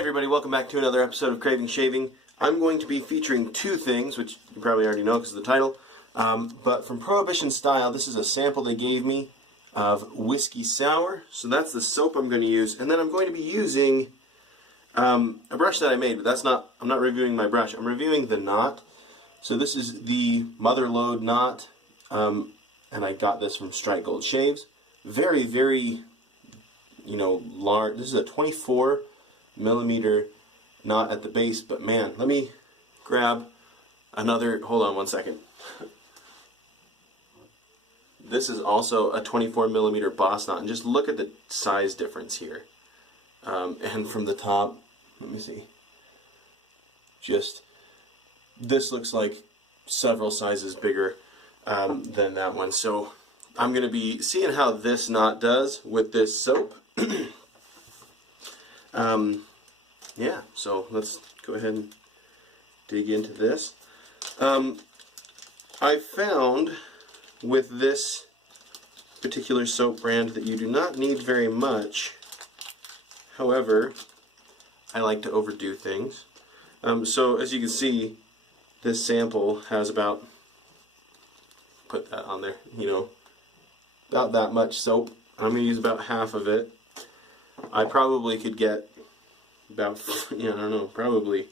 everybody, welcome back to another episode of Craving Shaving. I'm going to be featuring two things, which you probably already know because of the title. But from Prohibition Style, this is a sample they gave me of whiskey sour. So that's the soap I'm going to use. And then I'm going to be using a brush that I made, but I'm not reviewing my brush. I'm reviewing the knot. So this is the Mother Lode knot, and I got this from Strike Gold Shaves. Very, very, large. This is a 24 millimeter knot at the base, but man, let me grab another, hold on one second. This is also a 24 millimeter boss knot, and just look at the size difference here. And from the top, let me see, this looks like several sizes bigger than that one. So I'm going to be seeing how this knot does with this soap. Yeah, so let's go ahead and dig into this. I found with this particular soap brand that you do not need very much. However, I like to overdo things. So as you can see, this sample has about, put that on there, about that much soap. I'm going to use about half of it. I probably could get about, I don't know, probably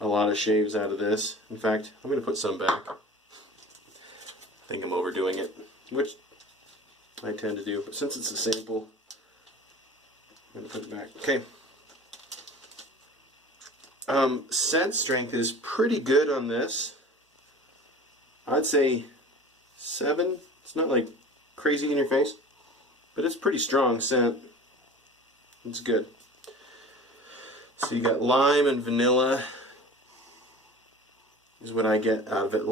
a lot of shaves out of this. In fact, I'm going to put some back. I think I'm overdoing it, which I tend to do. But since it's a sample, I'm going to put it back. Okay. Scent strength is pretty good on this. I'd say 7. It's not like crazy in your face, but it's pretty strong scent. It's good. So you got lime and vanilla is what I get out of it.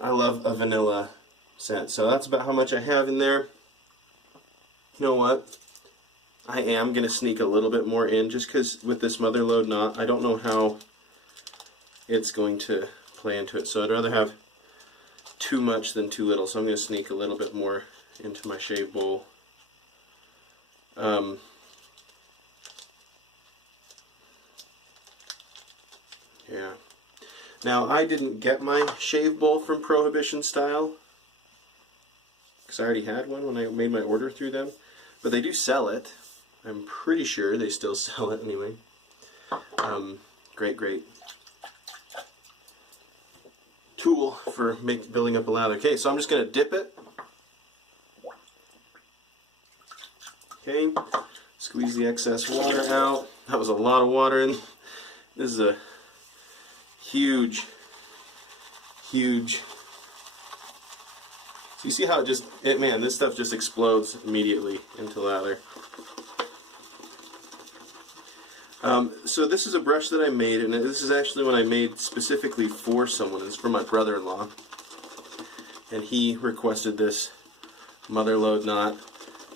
I love a vanilla scent. So that's about how much I have in there. You know what? I am going to sneak a little bit more in just because with this Mother Lode knot, I don't know how it's going to play into it. So I'd rather have too much than too little. So I'm going to sneak a little bit more into my shave bowl. Yeah. Now, I didn't get my shave bowl from Prohibition Style because I already had one when I made my order through them. But they do sell it. I'm pretty sure they still sell it anyway. Great tool for building up a lather. Okay, so I'm just going to dip it. Okay, squeeze the excess water out. That was a lot of water in. This is a huge. So you see how man, this stuff just explodes immediately into lather. So this is a brush that I made, and this is actually one I made specifically for someone. It's for my brother-in-law, and he requested this Mother Lode knot,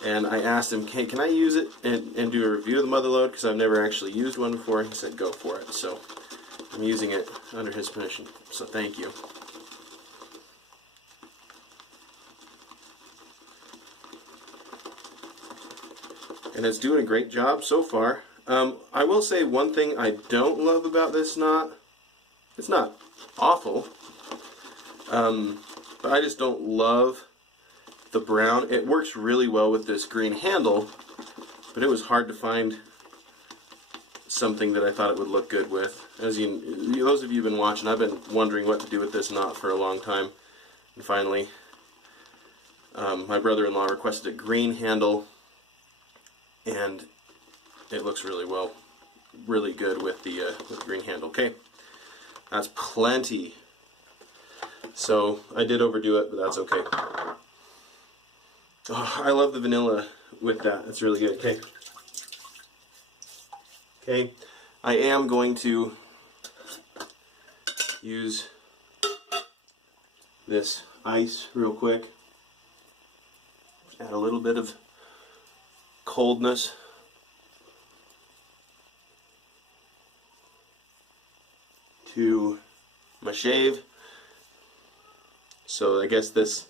and I asked him, hey, can I use it and do a review of the Mother Lode, because I've never actually used one before. He said go for it, so I'm using it under his permission, so thank you. And it's doing a great job so far. I will say one thing I don't love about this knot. It's not awful, but I just don't love the brown. It works really well with this green handle, but it was hard to find something that I thought it would look good with. As those of you who've been watching, I've been wondering what to do with this knot for a long time, and finally my brother-in-law requested a green handle, and it looks really good with the green handle. Okay, that's plenty. So I did overdo it, but that's okay. Oh, I love the vanilla with that. It's really good. Okay. Okay, I am going to use this ice real quick. Add a little bit of coldness. To my shave. So I guess this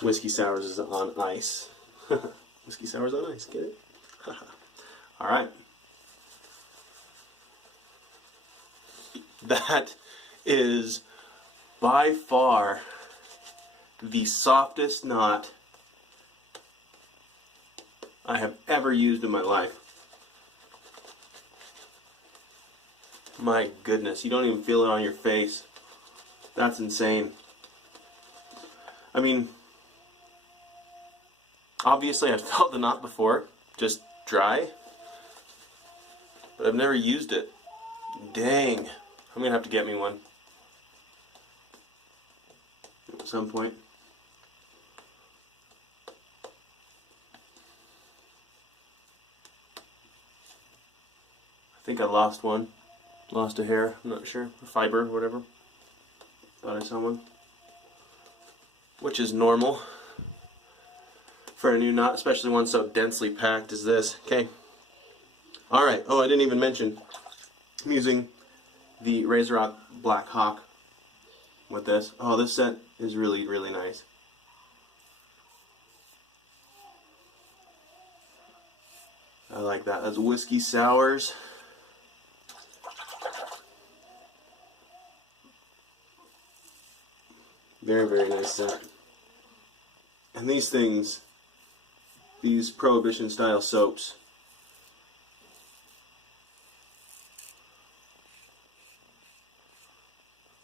whiskey sours is on ice. Whiskey sours on ice, get it? Alright, That is by far the softest knot I have ever used in my life. My goodness, you don't even feel it on your face. That's insane. I mean, obviously I've felt the knot before, just dry, but I've never used it. Dang, I'm gonna have to get me one at some point. I think I lost one. Lost a hair, I'm not sure. A fiber, whatever. Thought I saw one. Which is normal for a new knot, especially one so densely packed as this. Okay. Alright, oh, I didn't even mention I'm using the Razor Rock Black Hawk with this. Oh, this scent is really, really nice. I like that. That's whiskey sours. Very, very nice scent. And these things, these Prohibition style soaps,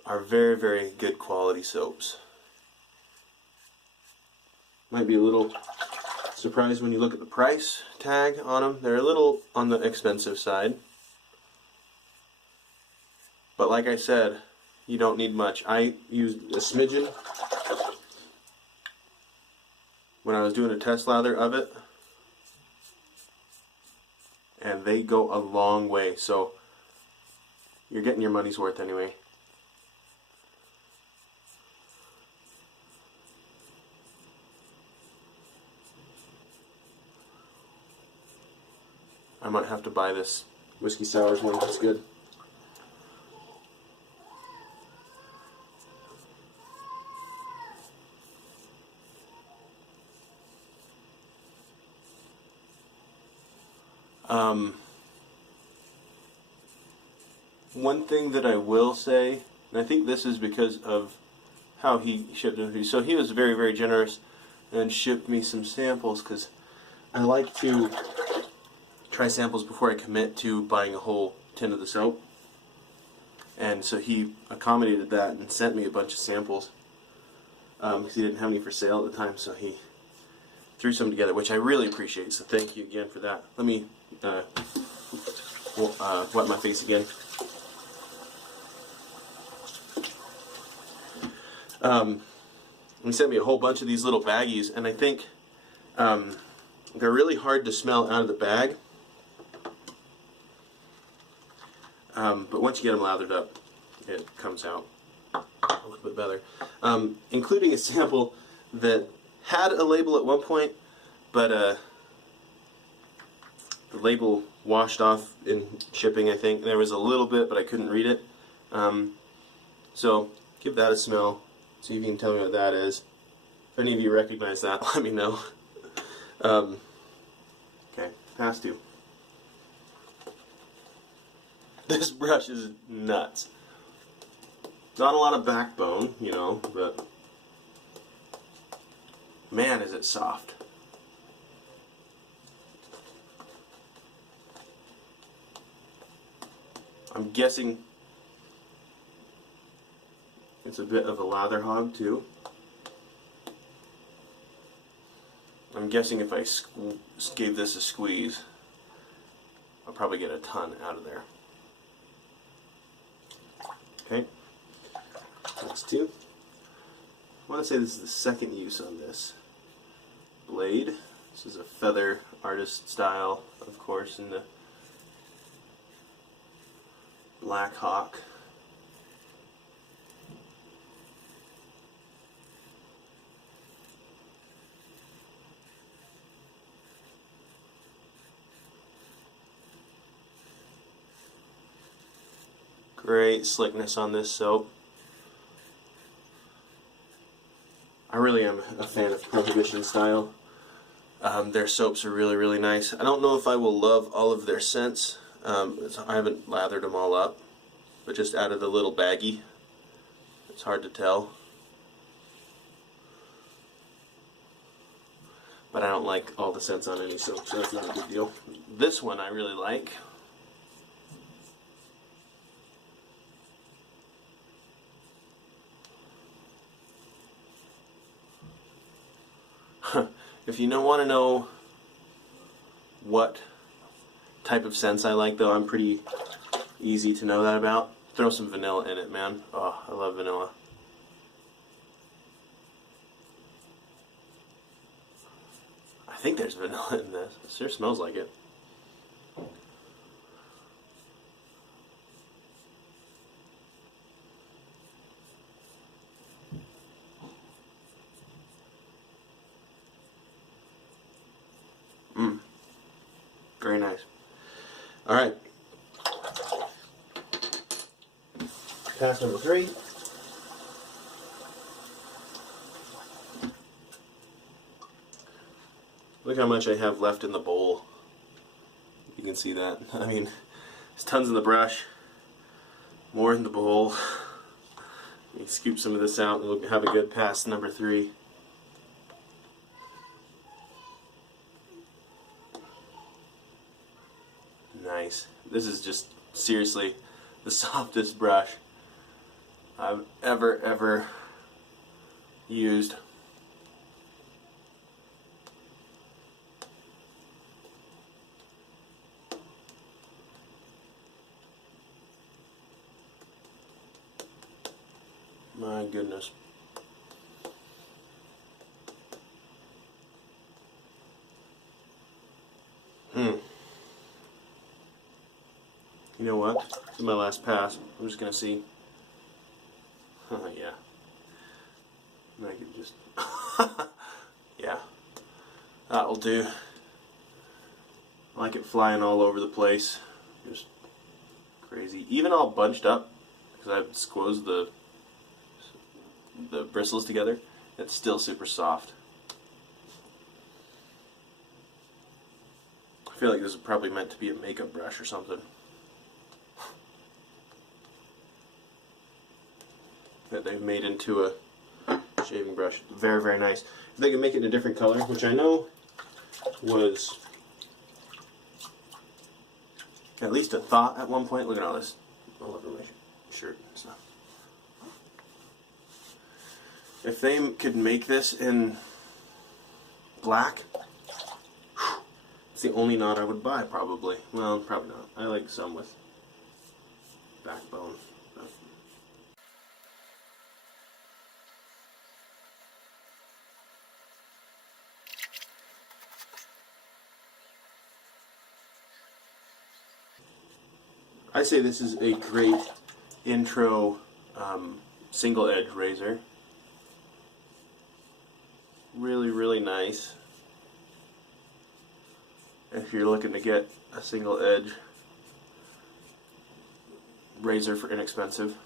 are very, very good quality soaps. Might be a little surprised when you look at the price tag on them. They're a little on the expensive side. But like I said, you don't need much. I used a smidgen when I was doing a test lather of it, and they go a long way, so you're getting your money's worth anyway. I might have to buy this whiskey sours one. It's good. One thing that I will say, and I think this is because of how he shipped it. So he was very, very generous and shipped me some samples, because I like to try samples before I commit to buying a whole tin of the soap. And so he accommodated that and sent me a bunch of samples, because he didn't have any for sale at the time, so he threw some together, which I really appreciate, so thank you again for that. Let me wipe my face again. He sent me a whole bunch of these little baggies, and I think they're really hard to smell out of the bag. But once you get them lathered up, it comes out a little bit better. Including a sample that had a label at one point, but the label washed off in shipping, I think. There was a little bit, but I couldn't read it. So give that a smell. See if you can tell me what that is. If any of you recognize that, let me know. Okay, pass two. This brush is nuts. Not a lot of backbone, you know, but man, is it soft. I'm guessing it's a bit of a lather hog too. I'm guessing if I gave this a squeeze, I'll probably get a ton out of there. Okay, that's two. I want to say this is the second use on this blade. This is a feather artist style, of course, in the Black Hawk. Great slickness on this soap. I really am a fan of Prohibition style. Their soaps are really, really nice. I don't know if I will love all of their scents. I haven't lathered them all up. but just out of the little baggie. It's hard to tell. But I don't like all the scents on any soap, so that's not a big deal. This one I really like. If you don't want to know what type of scents I like, though, I'm pretty easy to know that about. Throw some vanilla in it, man. Oh, I love vanilla. I think there's vanilla in this. It sure smells like it. Very nice. Alright. Pass number 3. Look how much I have left in the bowl. You can see that. I mean, there's tons in the brush, more in the bowl. Let me scoop some of this out and we'll have a good pass number 3. Nice. This is just seriously the softest brush I've ever used. My goodness. You know what? This is my last pass. I'm just gonna see. Yeah. I can just. Yeah. That'll do. I like it flying all over the place. Just crazy. Even all bunched up, because I've squozed the bristles together. It's still super soft. I feel like this is probably meant to be a makeup brush or something. That they've made into a shaving brush. Very, very nice. If they can make it in a different color, which I know was at least a thought at one point. Look at all this all over my shirt and stuff. If they could make this in black, it's the only knot I would buy, probably. Well, probably not. I like some with backbone. I say this is a great intro single edge razor. Really, really nice. If you're looking to get a single edge razor for inexpensive.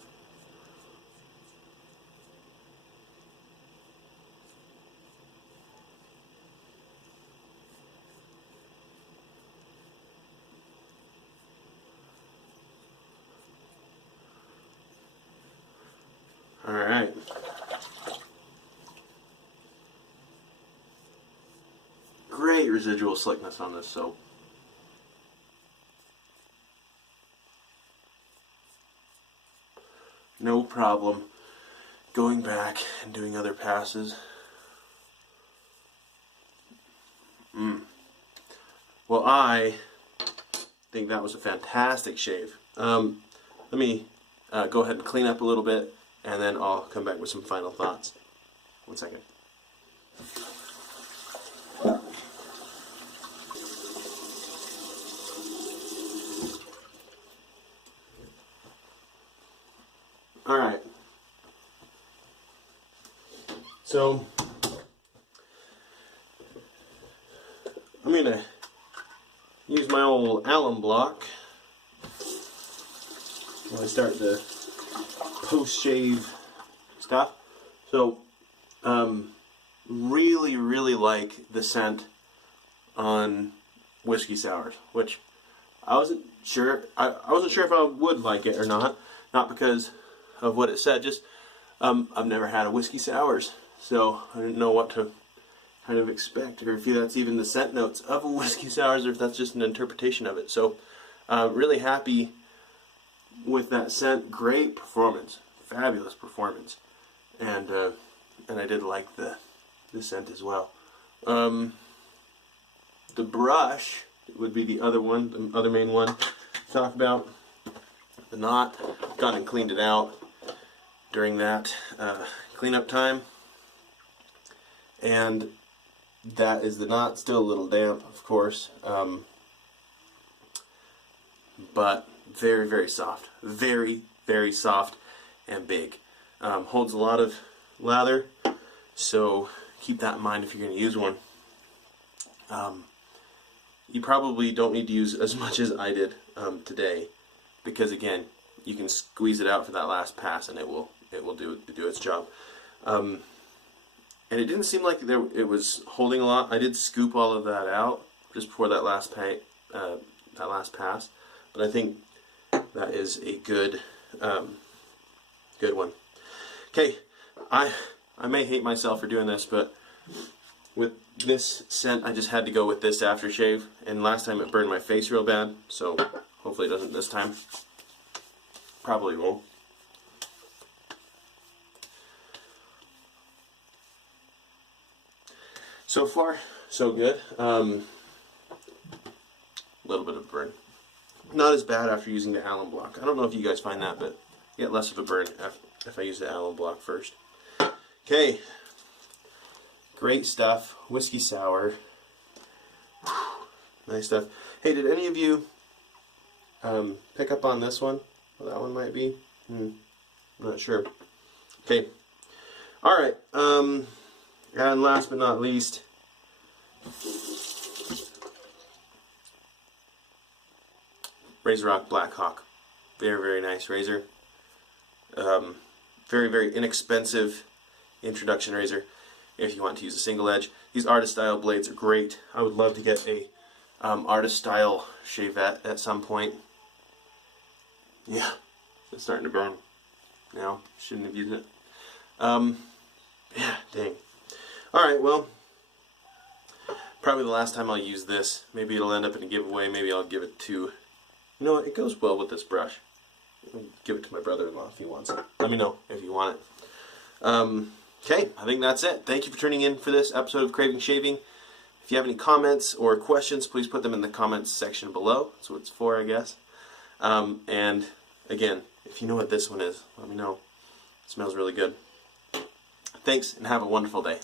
Alright. Great residual slickness on this soap. No problem going back and doing other passes. Well, I think that was a fantastic shave. Let me go ahead and clean up a little bit, and then I'll come back with some final thoughts. 1 second. Alright. So, I'm going to use my old alum block when I start the post-shave stuff. So, really, really like the scent on whiskey sours, which I wasn't sure. I wasn't sure if I would like it or not. Not because of what it said, just I've never had a whiskey sours, so I didn't know what to kind of expect, or if that's even the scent notes of a whiskey sours, or if that's just an interpretation of it. So really happy with that scent. Great performance, fabulous performance, and I did like the scent as well. The brush would be the other one, the other main one to talk about. The knot, gone and cleaned it out during that cleanup time, and that is the knot. Still a little damp, of course, but very, very soft. Very, very soft and big. Holds a lot of lather, so keep that in mind if you're going to use one. You probably don't need to use as much as I did today, because again, you can squeeze it out for that last pass and it will do its job. And it didn't seem like it was holding a lot. I did scoop all of that out just before that last pass, but I think that is a good one. Okay, I may hate myself for doing this, but with this scent, I just had to go with this aftershave, and last time it burned my face real bad, so hopefully it doesn't this time. Probably won't. So far, so good. A little bit of burn. Not as bad after using the alum block. I don't know if you guys find that, but I get less of a burn if I use the alum block first. Okay. Great stuff. Whiskey sour. Nice stuff. Hey, did any of you pick up on this one? Well, that one might be. I'm not sure. Okay. Alright. And last but not least, Razor Rock Black Hawk. Very, very nice razor. Very, very inexpensive introduction razor if you want to use a single edge. These artist style blades are great. I would love to get a artist style shavette at some point. Yeah, it's starting to burn now. Shouldn't have used it. Yeah, dang. Alright, well, probably the last time I'll use this. Maybe it'll end up in a giveaway. Maybe I'll give it to, you know what, it goes well with this brush. I'll give it to my brother-in-law if he wants it. Let me know if you want it. Okay, I think that's it. Thank you for tuning in for this episode of Craving Shaving. If you have any comments or questions, please put them in the comments section below. That's what it's for, I guess. And again, if you know what this one is, let me know. It smells really good. Thanks, and have a wonderful day.